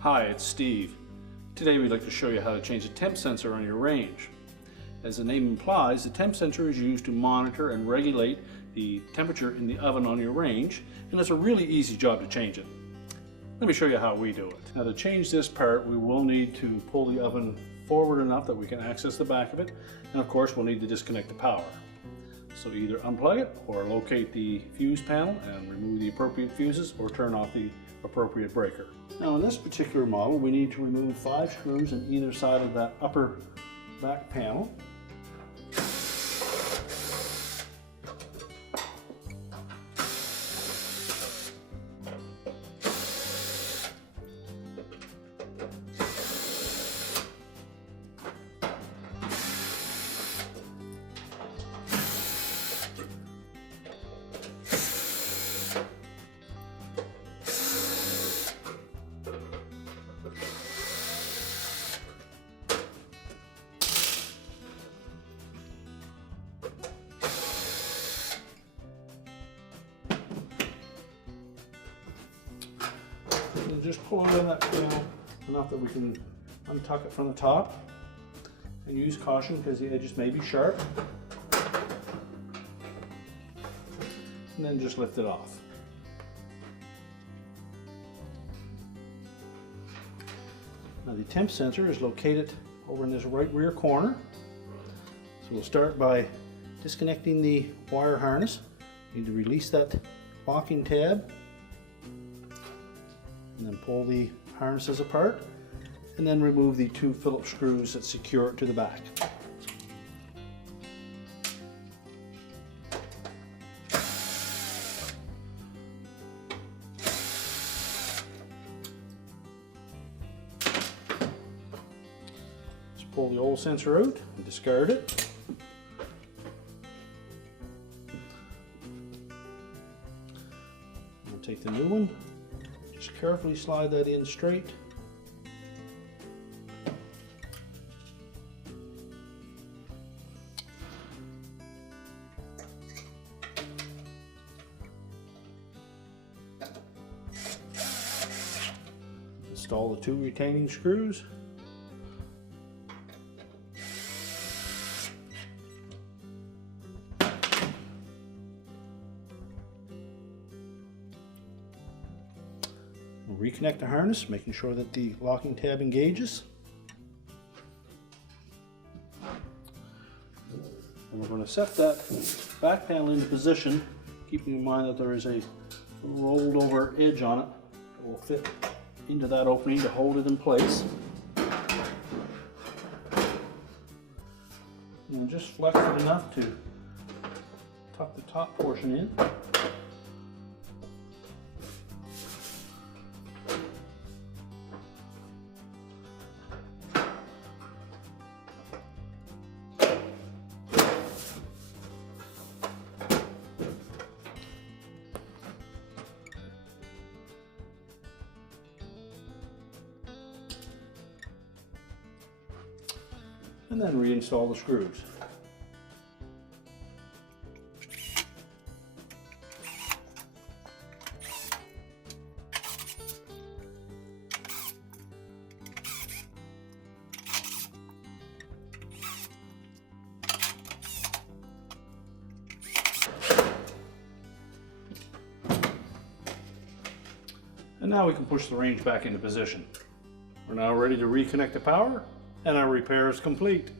Hi, it's Steve. Today we'd like to show you how to change the temp sensor on your range. As the name implies, the temp sensor is used to monitor and regulate the temperature in the oven on your range, and it's a really easy job to change it. Let me show you how we do it. Now, to change this part, we will need to pull the oven forward enough that we can access the back of it, and of course we'll need to disconnect the power. So either unplug it or locate the fuse panel and remove the appropriate fuses, or turn off the appropriate breaker. Now, in this particular model, we need to remove 5 screws on either side of that upper back panel. And just pull it on that panel enough that we can untuck it from the top, and use caution because the edges may be sharp, and then just lift it off. Now, the temp sensor is located over in this right rear corner, so we'll start by disconnecting the wire harness. You need to release that locking tab, and then pull the harnesses apart, and then remove the 2 Phillips screws that secure it to the back. Just pull the old sensor out and discard it. We'll take the new one. Just carefully slide that in straight. Install the 2 retaining screws. We'll reconnect the harness, making sure that the locking tab engages. And we're going to set that back panel into position, keeping in mind that there is a rolled over edge on it that will fit into that opening to hold it in place. And just flex it enough to tuck the top portion in. And then reinstall the screws. And now we can push the range back into position. We're now ready to reconnect the power, and our repair is complete.